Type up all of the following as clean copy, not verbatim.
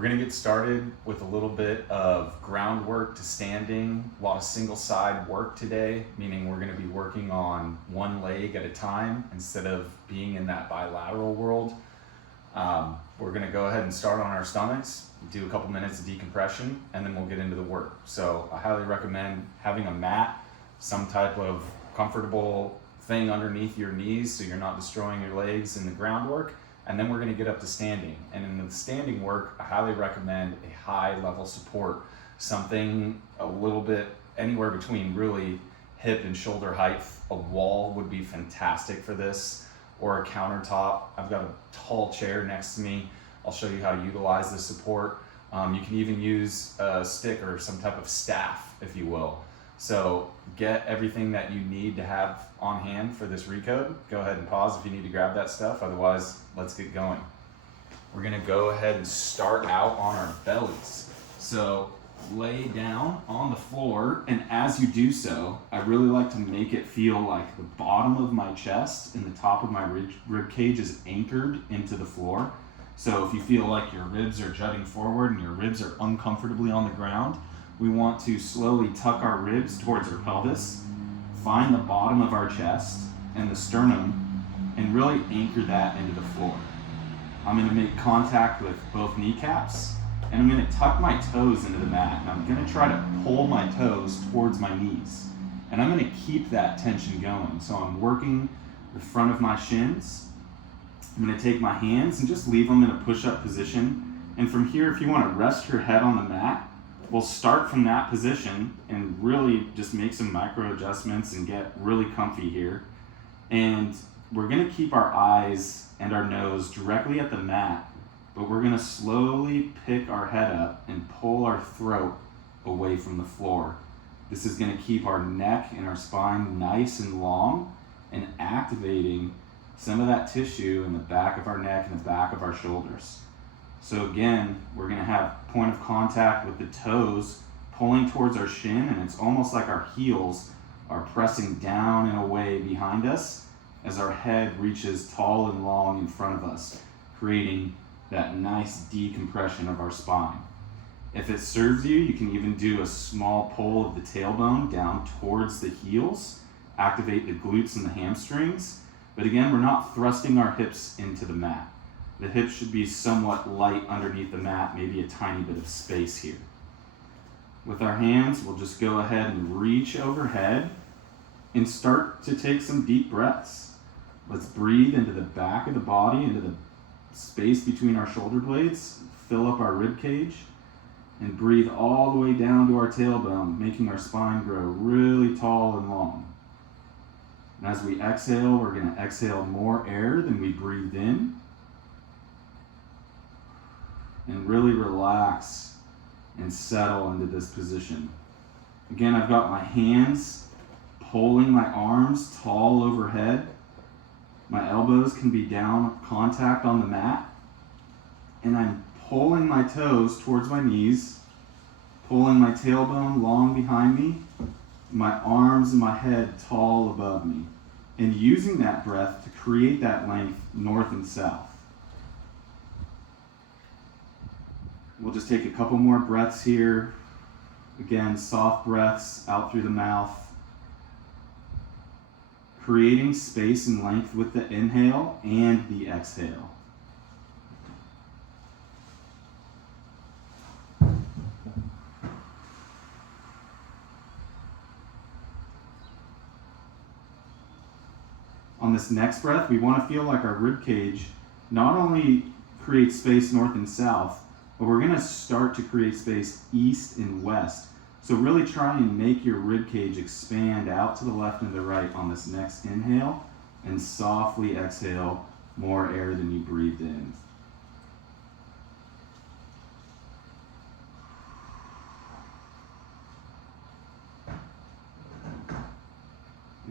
We're gonna get started with a little bit of groundwork to standing, a lot of single side work today, meaning we're gonna be working on one leg at a time instead of being in that bilateral world. We're gonna go ahead and start on our stomachs, do a couple minutes of decompression, and then we'll get into the work. So I highly recommend having a mat, some type of comfortable thing underneath your knees so you're not destroying your legs in the groundwork. And then we're going to get up to standing. And in the standing work, I highly recommend a high level support, something a little bit anywhere between really hip and shoulder height. A wall would be fantastic for this, or a countertop. I've got a tall chair next to me. I'll show you how to utilize this support. You can even use a stick or some type of staff, if you will. So get everything that you need to have on hand for this recode. Go ahead and pause if you need to grab that stuff. Otherwise, let's get going. We're gonna go ahead and start out on our bellies. So lay down on the floor, and as you do so, I really like to make it feel like the bottom of my chest and the top of my rib cage is anchored into the floor. So if you feel like your ribs are jutting forward and your ribs are uncomfortably on the ground, we want to slowly tuck our ribs towards our pelvis, find the bottom of our chest and the sternum, and really anchor that into the floor. I'm going to make contact with both kneecaps, and I'm going to tuck my toes into the mat, and I'm going to try to pull my toes towards my knees. And I'm going to keep that tension going. So I'm working the front of my shins. I'm going to take my hands and just leave them in a push-up position. And from here, if you want to rest your head on the mat, we'll start from that position and really just make some micro adjustments and get really comfy here. And we're gonna keep our eyes and our nose directly at the mat, but we're gonna slowly pick our head up and pull our throat away from the floor. This is gonna keep our neck and our spine nice and long and activating some of that tissue in the back of our neck and the back of our shoulders. So again, we're gonna have point of contact with the toes pulling towards our shin, and it's almost like our heels are pressing down and away behind us as our head reaches tall and long in front of us, creating that nice decompression of our spine. If it serves you, you can even do a small pull of the tailbone down towards the heels, activate the glutes and the hamstrings. But again, we're not thrusting our hips into the mat. The hips should be somewhat light underneath the mat, maybe a tiny bit of space here. With our hands, we'll just go ahead and reach overhead and start to take some deep breaths. Let's breathe into the back of the body, into the space between our shoulder blades, fill up our rib cage, and breathe all the way down to our tailbone, making our spine grow really tall and long. And as we exhale, we're going to exhale more air than we breathed in. And really relax and settle into this position. Again, I've got my hands pulling my arms tall overhead. My elbows can be down, contact on the mat. And I'm pulling my toes towards my knees, pulling my tailbone long behind me, my arms and my head tall above me, and using that breath to create that length north and south. We'll just take a couple more breaths here. Again, soft breaths out through the mouth. Creating space and length with the inhale and the exhale. On this next breath, we want to feel like our rib cage not only creates space north and south, but we're going to start to create space east and west. So really try and make your rib cage expand out to the left and the right on this next inhale, and softly exhale more air than you breathed in.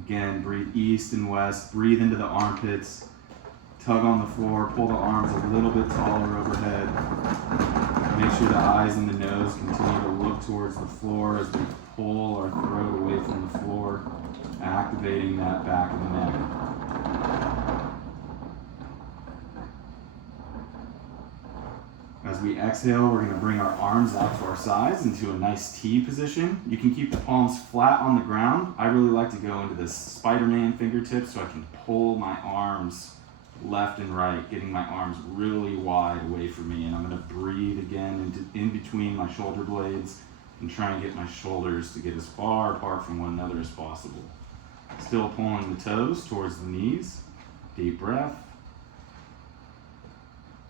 Again, breathe east and west, breathe into the armpits, tug on the floor, pull the arms a little bit taller overhead. Make sure the eyes and the nose continue to look towards the floor as we pull our throat away from the floor, activating that back of the neck. As As we exhale, we're going to bring our arms out to our sides into a nice T position. You can keep the palms flat on the ground. I really like to go into this Spider-Man fingertips so I can pull my arms left and right, getting my arms really wide away from me. And I'm going to breathe again in between my shoulder blades and try and get my shoulders to get as far apart from one another as possible. Still pulling the toes towards the knees. Deep breath.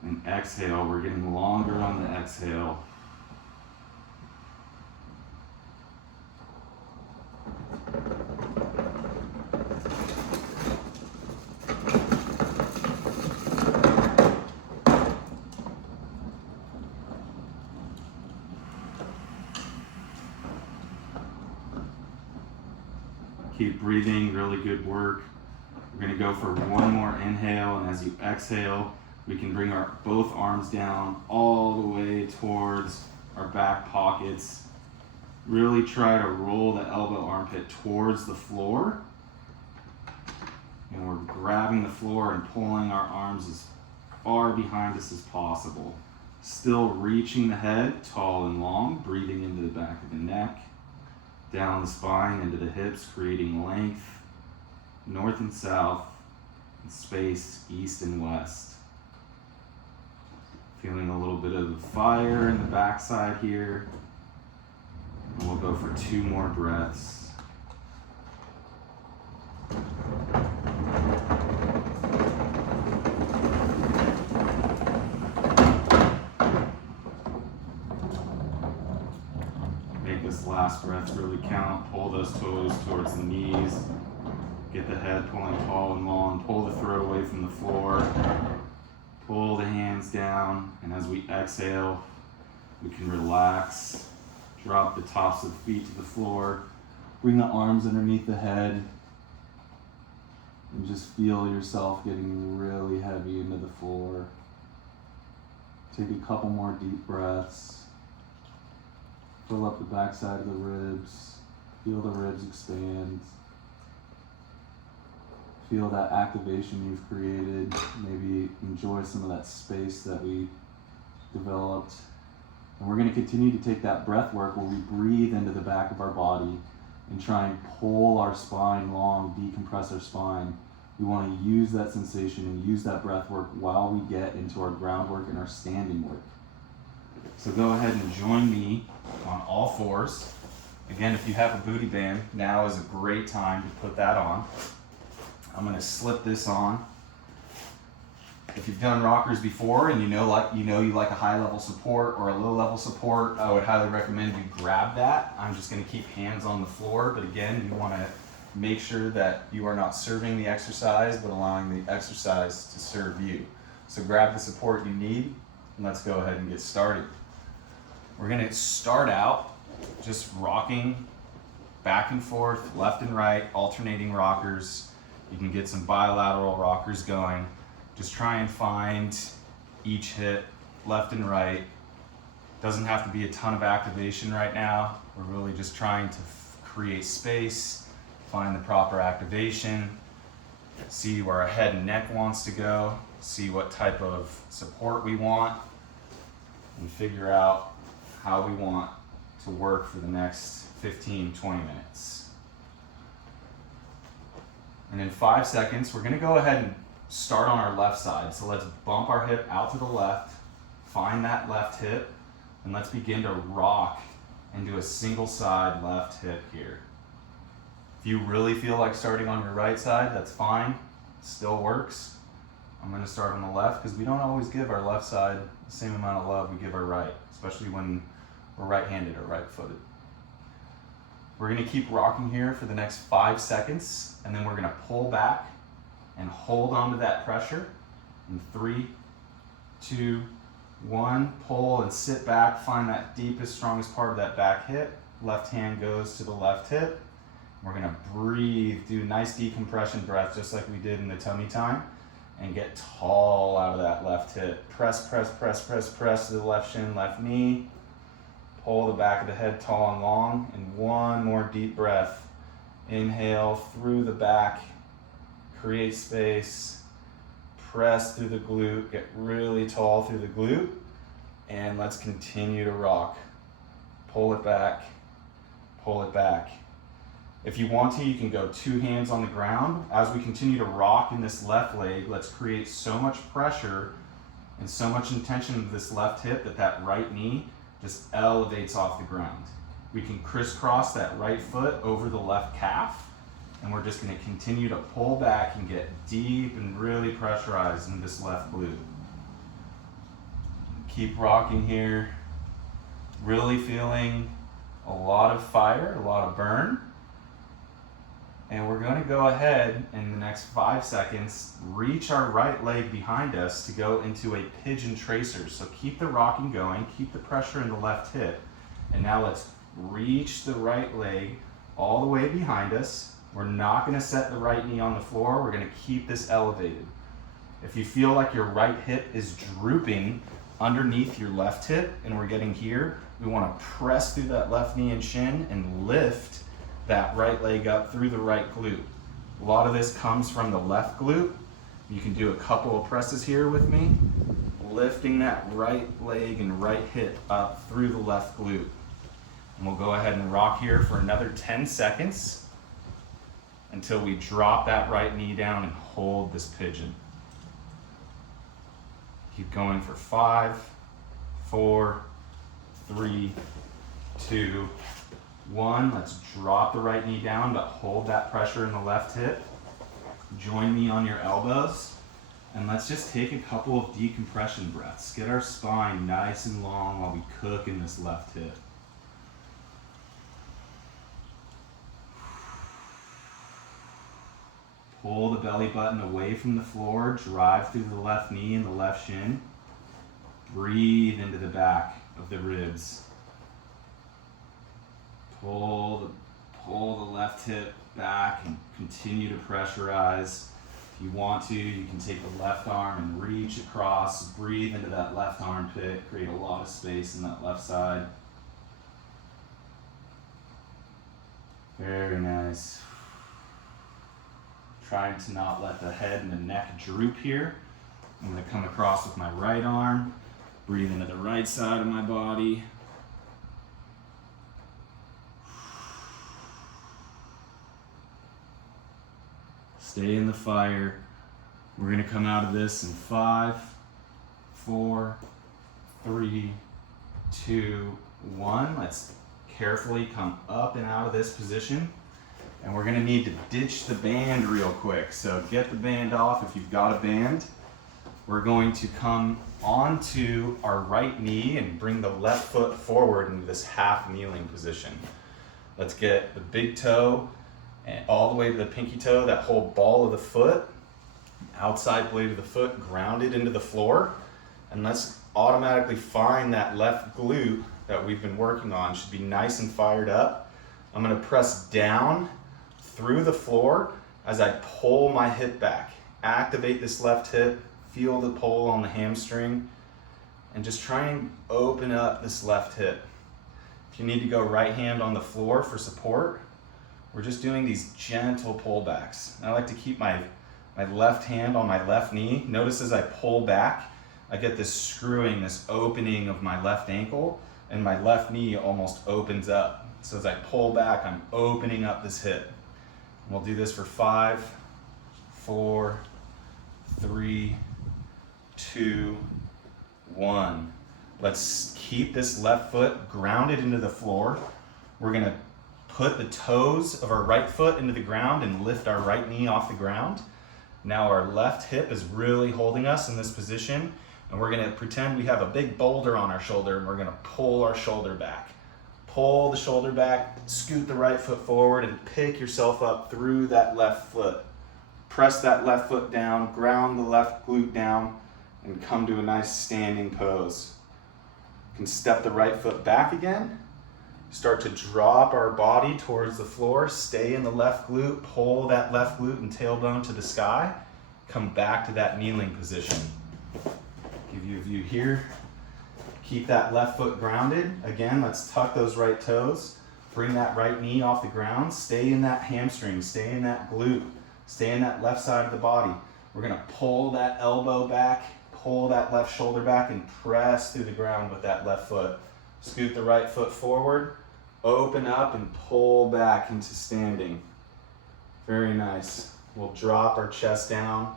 And exhale, we're getting longer on the exhale. Keep breathing, really good work. We're going to go for one more inhale, and as you exhale, we can bring our both arms down all the way towards our back pockets. Really try to roll the elbow armpit towards the floor. And we're grabbing the floor and pulling our arms as far behind us as possible. Still reaching the head tall and long, breathing into the back of the neck, down the spine into the hips, creating length, north and south, and space east and west. Feeling a little bit of the fire in the backside here. And we'll go for 2 more breaths. Make this last breath really count. Pull those toes towards the knees. Get the head pulling tall and long. Pull the throat away from the floor. Pull the hands down, and as we exhale, we can relax. Drop the tops of the feet to the floor. Bring the arms underneath the head. And just feel yourself getting really heavy into the floor. Take a couple more deep breaths. Fill up the backside of the ribs. Feel the ribs expand. Feel that activation you've created. Maybe enjoy some of that space that we developed. And we're going to continue to take that breath work where we breathe into the back of our body and try and pull our spine long, decompress our spine. We want to use that sensation and use that breath work while we get into our groundwork and our standing work. So go ahead and join me on all fours. Again, if you have a booty band, now is a great time to put that on. I'm going to slip this on. If you've done rockers before and you know you like a high level support or a low level support, I would highly recommend you grab that. I'm just going to keep hands on the floor, but again, you want to make sure that you are not serving the exercise, but allowing the exercise to serve you. So grab the support you need, and let's go ahead and get started. We're going to start out just rocking back and forth, left and right, alternating rockers. You can get some bilateral rockers going. Just try and find each hip, left and right. Doesn't have to be a ton of activation right now. We're really just trying to create space, find the proper activation, see where our head and neck wants to go, see what type of support we want, and figure out how we want to work for the next 15, 20 minutes. And in 5 seconds, we're going to go ahead and start on our left side. So let's bump our hip out to the left, find that left hip, and let's begin to rock into a single side left hip here. If you really feel like starting on your right side, that's fine. It still works. I'm going to start on the left because we don't always give our left side the same amount of love we give our right, especially when we're right-handed or right-footed. We're going to keep rocking here for the next 5 seconds, and then we're going to pull back and hold on to that pressure. In 3, 2, 1, pull and sit back. Find that deepest, strongest part of that back hip. Left hand goes to the left hip. We're going to breathe, do a nice decompression breath just like we did in the tummy time, and get tall out of that left hip. Press, press, press, press, press to the left shin, left knee. Pull the back of the head tall and long, and one more deep breath. Inhale through the back, create space, press through the glute, get really tall through the glute. And let's continue to rock. Pull it back, pull it back. If you want to, you can go 2 hands on the ground. As we continue to rock in this left leg, let's create so much pressure and so much intention of this left hip that that right knee just elevates off the ground. We can crisscross that right foot over the left calf, and we're just gonna continue to pull back and get deep and really pressurized in this left glute. Keep rocking here, really feeling a lot of fire, a lot of burn. And we're gonna go ahead in the next 5 seconds, reach our right leg behind us to go into a pigeon tracer. So keep the rocking going, keep the pressure in the left hip. And now let's reach the right leg all the way behind us. We're not gonna set the right knee on the floor. We're gonna keep this elevated. If you feel like your right hip is drooping underneath your left hip and we're getting here, we wanna press through that left knee and shin and lift that right leg up through the right glute. A lot of this comes from the left glute. You can do a couple of presses here with me, lifting that right leg and right hip up through the left glute. And we'll go ahead and rock here for another 10 seconds until we drop that right knee down and hold this pigeon. Keep going for 5, 4, 3, 2, 1. Let's drop the right knee down, but hold that pressure in the left hip. Join me on your elbows, and let's just take a couple of decompression breaths. Get our spine nice and long while we cook in this left hip. Pull the belly button away from the floor, drive through the left knee and the left shin. Breathe into the back of the ribs. Pull the left hip back and continue to pressurize. If you want to, you can take the left arm and reach across, breathe into that left armpit, create a lot of space in that left side. Very nice. Trying to not let the head and the neck droop here. I'm gonna come across with my right arm, breathe into the right side of my body. Stay in the fire. We're gonna come out of this in 5, 4, 3, 2, 1. Let's carefully come up and out of this position. And we're gonna need to ditch the band real quick. So get the band off if you've got a band. We're going to come onto our right knee and bring the left foot forward into this half kneeling position. Let's get the big toe and all the way to the pinky toe, that whole ball of the foot, outside blade of the foot grounded into the floor. And let's automatically find that left glute that we've been working on. Should be nice and fired up. I'm gonna press down through the floor as I pull my hip back. Activate this left hip, feel the pull on the hamstring, and just try and open up this left hip. If you need to go right hand on the floor for support, we're just doing these gentle pullbacks. I like to keep my left hand on my left knee. Notice as I pull back, I get this screwing, this opening of my left ankle, and my left knee almost opens up. So as I pull back, I'm opening up this hip. And we'll do this for 5, 4, 3, 2, 1. Let's keep this left foot grounded into the floor. We're gonna put the toes of our right foot into the ground and lift our right knee off the ground. Now our left hip is really holding us in this position, and we're gonna pretend we have a big boulder on our shoulder, and we're gonna pull our shoulder back. Pull the shoulder back, scoot the right foot forward, and pick yourself up through that left foot. Press that left foot down, ground the left glute down, and come to a nice standing pose. You can step the right foot back again. Start to drop our body towards the floor, stay in the left glute, pull that left glute and tailbone to the sky, come back to that kneeling position. Give you a view here. Keep that left foot grounded. Again, let's tuck those right toes. Bring that right knee off the ground. Stay in that hamstring, stay in that glute, stay in that left side of the body. We're gonna pull that elbow back, pull that left shoulder back and press through the ground with that left foot. Scoot the right foot forward, open up and pull back into standing. Very nice. We'll drop our chest down.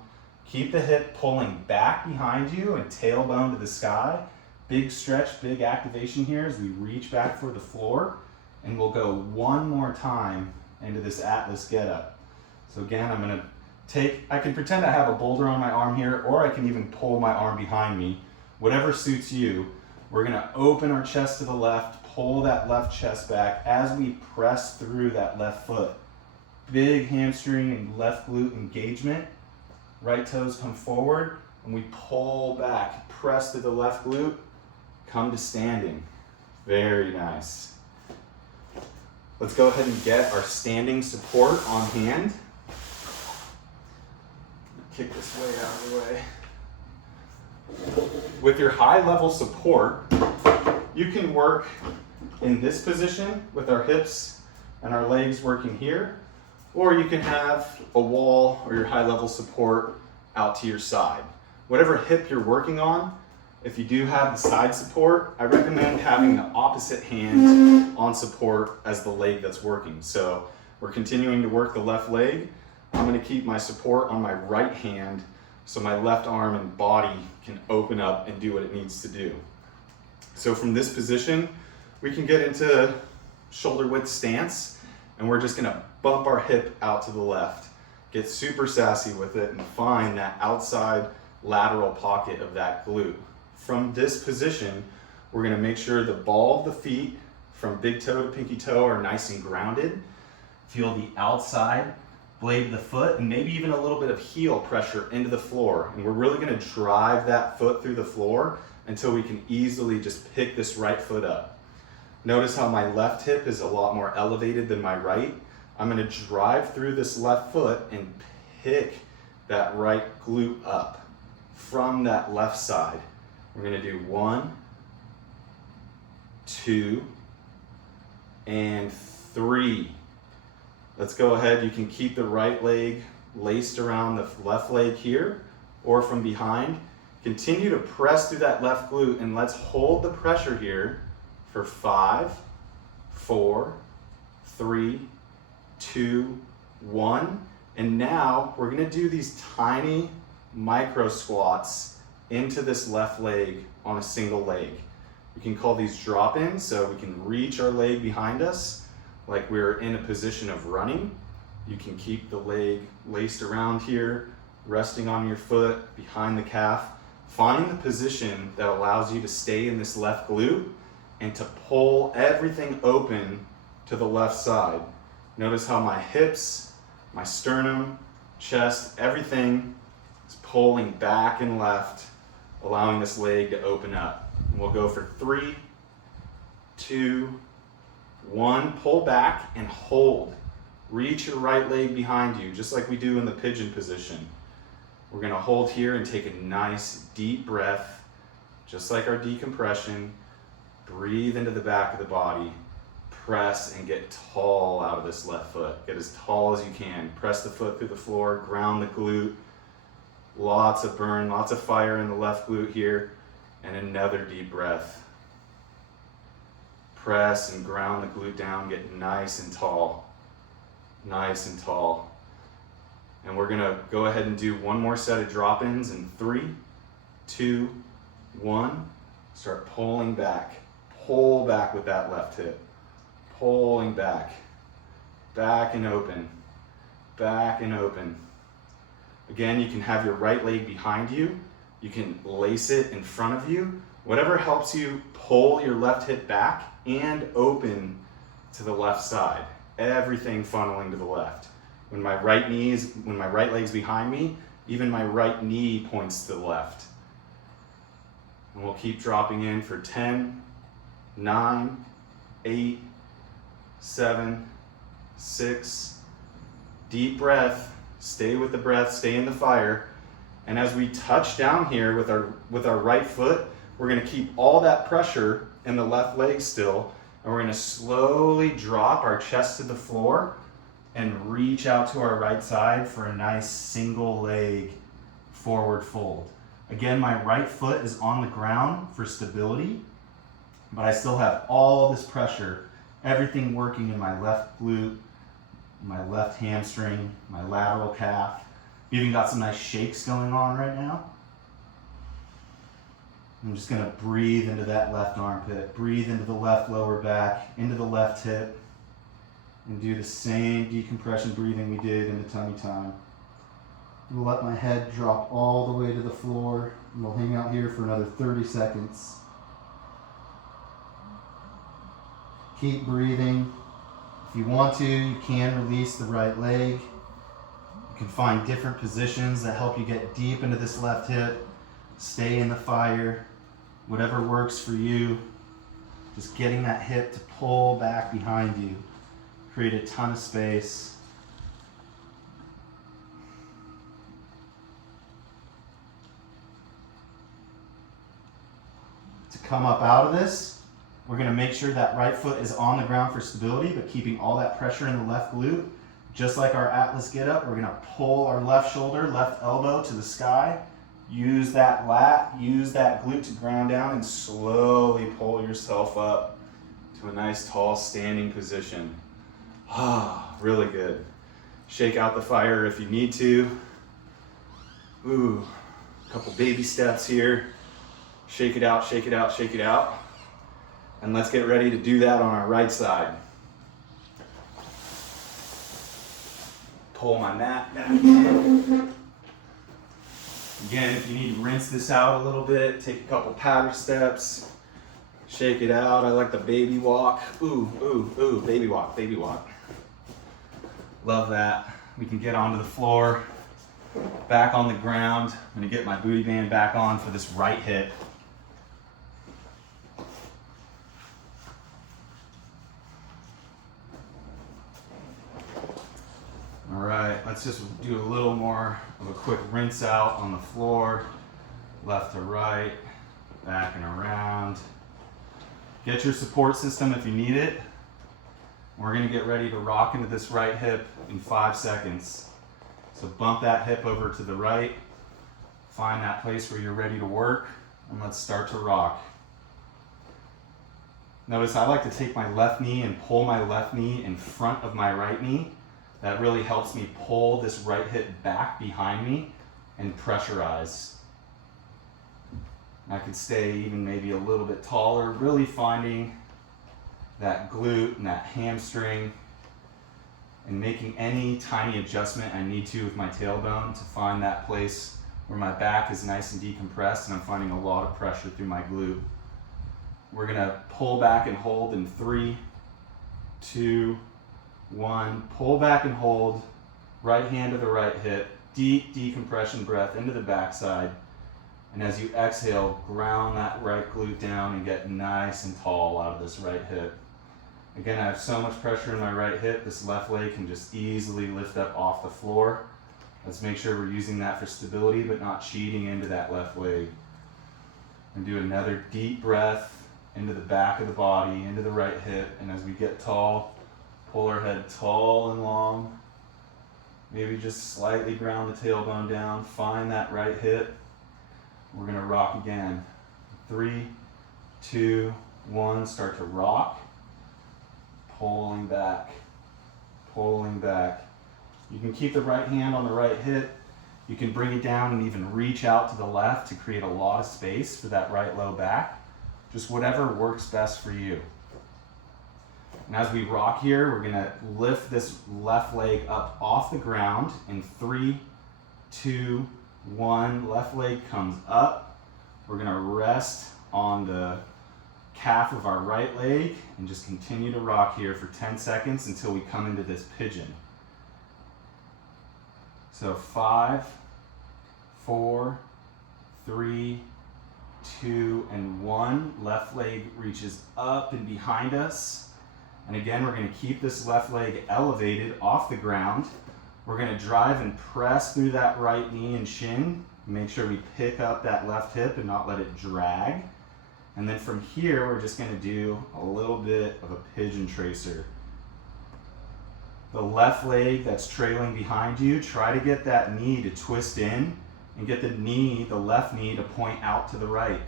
Keep the hip pulling back behind you and tailbone to the sky. Big stretch, big activation here as we reach back for the floor. And we'll go one more time into this Atlas getup. So again, I'm gonna I can pretend I have a boulder on my arm here, or I can even pull my arm behind me. Whatever suits you. We're gonna open our chest to the left, pull that left chest back as we press through that left foot. Big hamstring and left glute engagement. Right toes come forward, and we pull back, press to the left glute, come to standing. Very nice. Let's go ahead and get our standing support on hand. Kick this way out of the way. With your high level support, you can work in this position with our hips and our legs working here, or you can have a wall or your high level support out to your side. Whatever hip you're working on, if you do have the side support, I recommend having the opposite hand on support as the leg that's working. So we're continuing to work the left leg. I'm going to keep my support on my right hand so my left arm and body can open up and do what it needs to do. So from this position, we can get into shoulder width stance, and we're just going to bump our hip out to the left. Get super sassy with it and find that outside lateral pocket of that glute. From this position, we're going to make sure the ball of the feet from big toe to pinky toe are nice and grounded. Feel the outside blade of the foot and maybe even a little bit of heel pressure into the floor. And we're really going to drive that foot through the floor until we can easily just pick this right foot up. Notice how my left hip is a lot more elevated than my right. I'm going to drive through this left foot and pick that right glute up from that left side. We're going to do 1, 2, and 3. Let's go ahead. You can keep the right leg laced around the left leg here or from behind. Continue to press through that left glute, and let's hold the pressure here for 5, 4, 3, 2, 1. And now we're going to do these tiny micro squats into this left leg on a single leg. We can call these drop-ins, so we can reach our leg behind us like we're in a position of running. You can keep the leg laced around here, resting on your foot, behind the calf. Find the position that allows you to stay in this left glute and to pull everything open to the left side. Notice how my hips, my sternum, chest, everything is pulling back and left, allowing this leg to open up. And we'll go for 3, 2, 1. Pull back and hold. Reach your right leg behind you, just like we do in the pigeon position. We're going to hold here and take a nice deep breath, just like our decompression. Breathe into the back of the body. Press and get tall out of this left foot. Get as tall as you can. Press the foot through the floor, ground the glute. Lots of burn, lots of fire in the left glute here. And another deep breath. Press and ground the glute down, get nice and tall. Nice and tall. And we're gonna go ahead and do one more set of drop-ins in 3, 2, 1. Start pulling back. Pull back with that left hip. Pulling back. Back and open. Back and open. Again, you can have your right leg behind you. You can lace it in front of you. Whatever helps you pull your left hip back and open to the left side. Everything funneling to the left. When my right leg's behind me, even my right knee points to the left. And we'll keep dropping in for 10, 9, 8, 7, 6. Deep breath. Stay with the breath, stay in the fire. And as we touch down here with our right foot, we're going to keep all that pressure in the left leg still, and we're going to slowly drop our chest to the floor and reach out to our right side for a nice single leg forward fold. Again, my right foot is on the ground for stability, but I still have all this pressure, everything working in my left glute, my left hamstring, my lateral calf. Even got some nice shakes going on right now. I'm just gonna breathe into that left armpit, breathe into the left lower back, into the left hip, and do the same decompression breathing we did in the tummy time. We'll let my head drop all the way to the floor, and we'll hang out here for another 30 seconds. Keep breathing. If you want to, you can release the right leg. You can find different positions that help you get deep into this left hip. Stay in the fire, whatever works for you. Just getting that hip to pull back behind you. Create a ton of space. To come up out of this, we're going to make sure that right foot is on the ground for stability, but keeping all that pressure in the left glute. Just like our Atlas get up, we're going to pull our left shoulder, left elbow to the sky. Use that lat, use that glute to ground down, and slowly pull yourself up to a nice tall standing position. Ah, really good. Shake out the fire if you need to. Ooh, a couple baby steps here. Shake it out, shake it out, shake it out. And let's get ready to do that on our right side. Pull my mat back in. Again, if you need to rinse this out a little bit, take a couple patter steps, shake it out. I like the baby walk. Ooh, ooh, ooh, baby walk, baby walk. Love that. We can get onto the floor, back on the ground. I'm gonna get my booty band back on for this right hip. All right, let's just do a little more of a quick rinse out on the floor, left to right, back and around. Get your support system if you need it. We're gonna get ready to rock into this right hip in 5 seconds. So bump that hip over to the right, find that place where you're ready to work, and let's start to rock. Notice I like to take my left knee and pull my left knee in front of my right knee. That really helps me pull this right hip back behind me and pressurize. I could stay even maybe a little bit taller, really finding that glute and that hamstring and making any tiny adjustment I need to with my tailbone to find that place where my back is nice and decompressed and I'm finding a lot of pressure through my glute. We're gonna pull back and hold in 3, 2, 1, pull back and hold, right hand to the right hip, deep decompression breath into the backside, and as you exhale, ground that right glute down and get nice and tall out of this right hip. Again, I have so much pressure in my right hip, this left leg can just easily lift up off the floor. Let's make sure we're using that for stability, but not cheating into that left leg. And do another deep breath into the back of the body, into the right hip, and as we get tall, pull our head tall and long. Maybe just slightly ground the tailbone down. Find that right hip. We're gonna rock again. 3, 2, 1, start to rock. Pulling back, pulling back. You can keep the right hand on the right hip. You can bring it down and even reach out to the left to create a lot of space for that right low back. Just whatever works best for you. And as we rock here, we're gonna lift this left leg up off the ground in 3, 2, 1. Left leg comes up. We're gonna rest on the calf of our right leg and just continue to rock here for 10 seconds until we come into this pigeon. So 5, 4, 3, 2, and 1. Left leg reaches up and behind us. And again, we're going to keep this left leg elevated off the ground. We're going to drive and press through that right knee and shin. Make sure we pick up that left hip and not let it drag. And then from here, we're just going to do a little bit of a pigeon tracer. The left leg that's trailing behind you, try to get that knee to twist in and get the knee, the left knee, to point out to the right.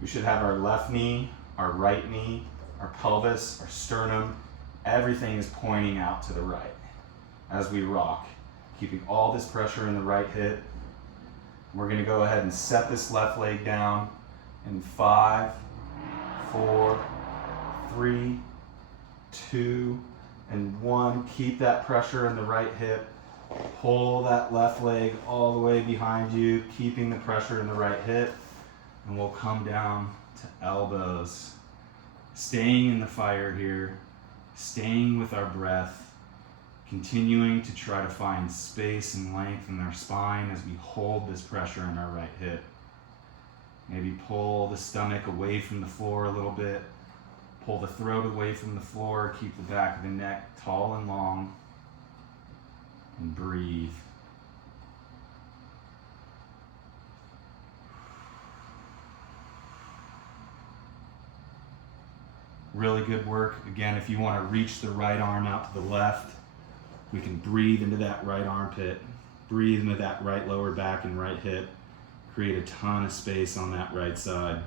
We should have our left knee, our right knee, our pelvis, our sternum, everything is pointing out to the right as we rock, keeping all this pressure in the right hip. We're gonna go ahead and set this left leg down in 5, 4, 3, 2, and 1. Keep that pressure in the right hip. Pull that left leg all the way behind you, keeping the pressure in the right hip. And we'll come down to elbows. Staying in the fire here, staying with our breath, continuing to try to find space and length in our spine as we hold this pressure in our right hip. Maybe pull the stomach away from the floor a little bit. Pull the throat away from the floor. Keep the back of the neck tall and long. And breathe. Really good work. Again, if you want to reach the right arm out to the left, we can breathe into that right armpit. Breathe into that right lower back and right hip. Create a ton of space on that right side.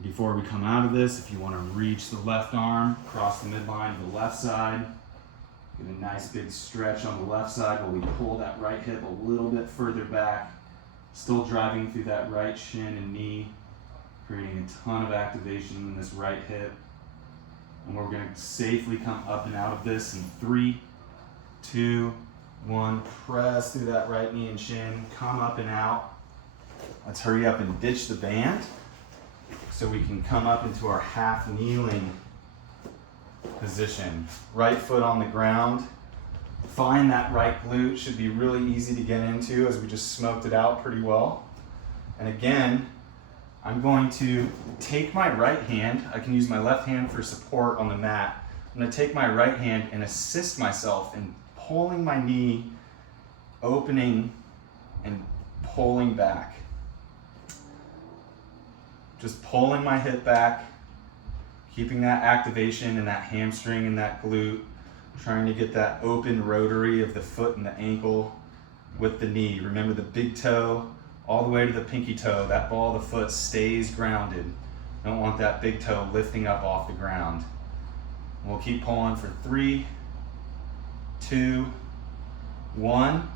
Before we come out of this, if you want to reach the left arm, cross the midline to the left side. Get a nice big stretch on the left side while we pull that right hip a little bit further back. Still driving through that right shin and knee, creating a ton of activation in this right hip. And we're going to safely come up and out of this in 3, 2, 1. Press through that right knee and shin, come up and out. Let's hurry up and ditch the band so we can come up into our half kneeling position. Right foot on the ground. Find that right glute, should be really easy to get into as we just smoked it out pretty well. And again, I'm going to take my right hand, I can use my left hand for support on the mat. I'm going to take my right hand and assist myself in pulling my knee, opening and pulling back. Just pulling my hip back, keeping that activation in that hamstring and that glute, trying to get that open rotary of the foot and the ankle with the knee. Remember the big toe all the way to the pinky toe. That ball of the foot stays grounded. Don't want that big toe lifting up off the ground. And we'll keep pulling for 3, 2, 1.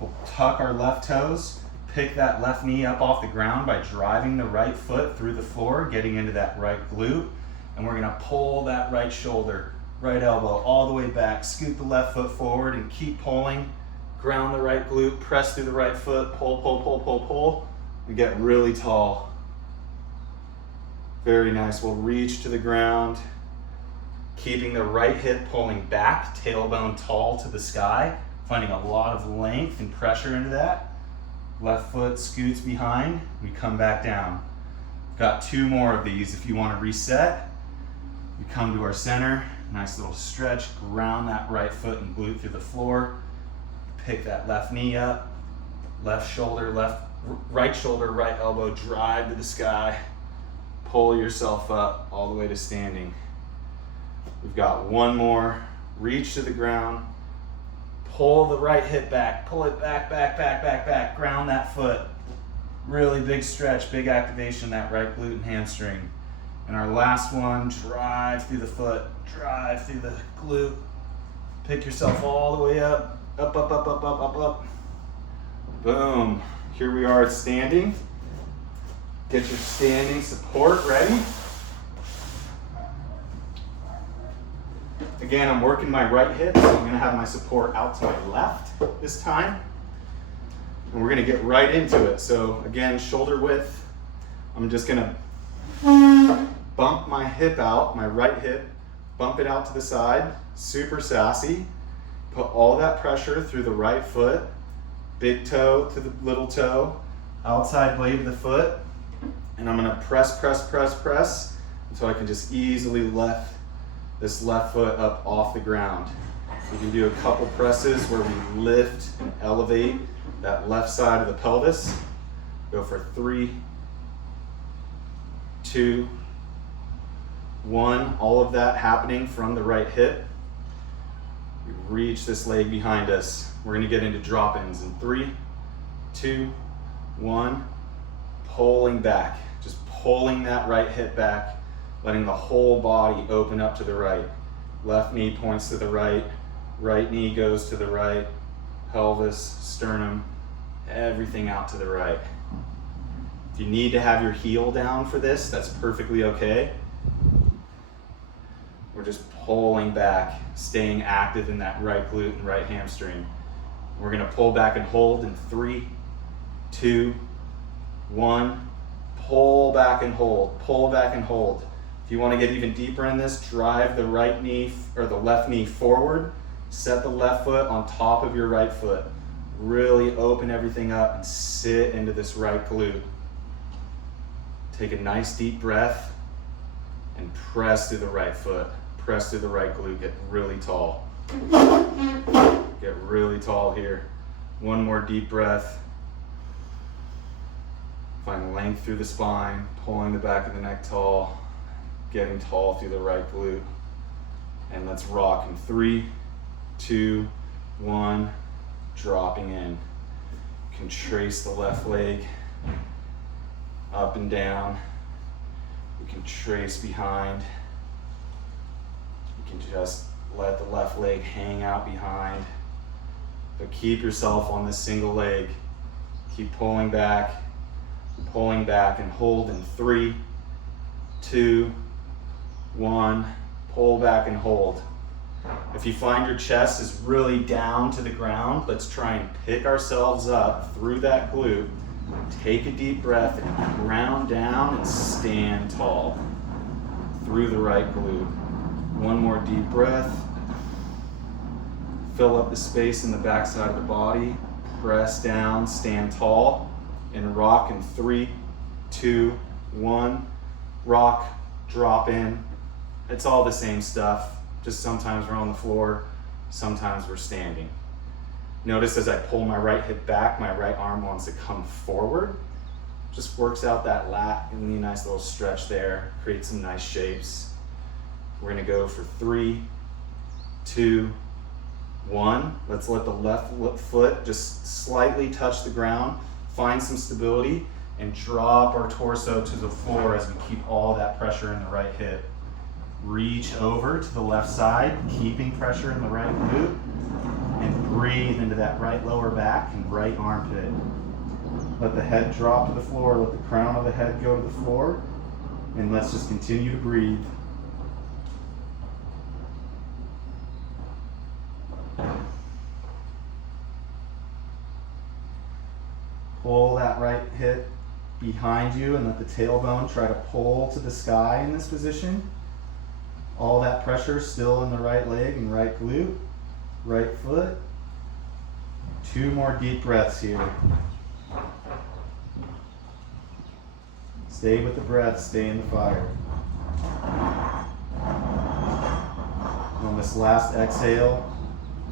We'll tuck our left toes. Pick that left knee up off the ground by driving the right foot through the floor, getting into that right glute. And we're gonna pull that right shoulder, right elbow all the way back. Scoot the left foot forward and keep pulling. Ground the right glute, press through the right foot, pull, pull, pull, pull, pull. We get really tall. Very nice. We'll reach to the ground, keeping the right hip pulling back, tailbone tall to the sky, finding a lot of length and pressure into that. Left foot scoots behind, we come back down. Got 2 more of these. If you want to reset, we come to our center, nice little stretch, ground that right foot and glute through the floor. Pick that left knee up, left shoulder, right shoulder, right elbow, drive to the sky. Pull yourself up all the way to standing. We've got 1 more. Reach to the ground. Pull the right hip back. Pull it back, back, back, back, back. Ground that foot. Really big stretch, big activation in that right glute and hamstring. And our last one, drive through the foot, drive through the glute. Pick yourself all the way up. Up, up, up, up, up, up, up. Boom. Here we are standing. Get your standing support ready. Again, I'm working my right hip, so I'm gonna have my support out to my left this time. And we're gonna get right into it. So again, shoulder width. I'm just gonna bump my hip out, my right hip, bump it out to the side, super sassy. Put all that pressure through the right foot, big toe to the little toe, outside blade of the foot, and I'm gonna press, press, press, press until I can just easily lift this left foot up off the ground. We can do a couple presses where we lift and elevate that left side of the pelvis. Go for 3, 2, 1. All of that happening from the right hip. We reach this leg behind us. We're gonna get into drop-ins in 3, 2, 1. Pulling back, just pulling that right hip back, letting the whole body open up to the right. Left knee points to the right, right knee goes to the right, pelvis, sternum, everything out to the right. If you need to have your heel down for this, that's perfectly okay. We're just pulling back, staying active in that right glute and right hamstring. We're gonna pull back and hold in 3, 2, 1. Pull back and hold, pull back and hold. If you want to get even deeper in this, drive the right knee or the left knee forward, set the left foot on top of your right foot. Really open everything up and sit into this right glute. Take a nice deep breath and press through the right foot. Press through the right glute, get really tall. Get really tall here. One more deep breath. Find length through the spine, pulling the back of the neck tall, getting tall through the right glute. And let's rock in 3, 2, 1, dropping in. You can trace the left leg up and down. You can trace behind. You can just let the left leg hang out behind. But keep yourself on this single leg. Keep pulling back and hold in 3, 2, 1. Pull back and hold. If you find your chest is really down to the ground, let's try and pick ourselves up through that glute. Take a deep breath and ground down and stand tall through the right glute. One more deep breath. Fill up the space in the backside of the body. Press down, stand tall. And rock in 3, 2, 1. Rock, drop in. It's all the same stuff. Just sometimes we're on the floor, sometimes we're standing. Notice as I pull my right hip back, my right arm wants to come forward. Just works out that lat, give me a nice little stretch there, create some nice shapes. We're gonna go for 3, 2, 1. Let's let the left foot just slightly touch the ground. Find some stability and drop our torso to the floor as we keep all that pressure in the right hip. Reach over to the left side, keeping pressure in the right glute, and breathe into that right lower back and right armpit. Let the head drop to the floor, let the crown of the head go to the floor, and let's just continue to breathe. Pull that right hip behind you and let the tailbone try to pull to the sky in this position. All that pressure still in the right leg and right glute, right foot. 2 more deep breaths here. Stay with the breath, stay in the fire. On this last exhale,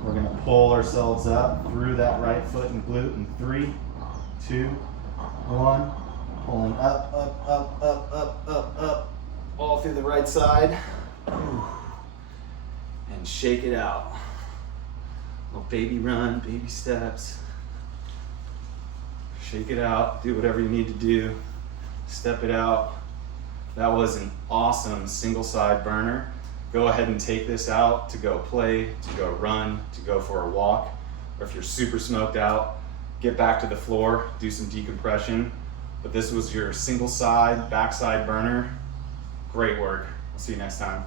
we're going to pull ourselves up through that right foot and glute in 3, 2, 1. Pulling up, up, up, up, up, up, up, all through the right side. And shake it out. Little baby run, baby steps. Shake it out, do whatever you need to do. Step it out. That was an awesome single side burner. Go ahead and take this out to go play, to go run, to go for a walk. Or if you're super smoked out, get back to the floor, do some decompression. But this was your single side, backside burner. Great work. I'll see you next time.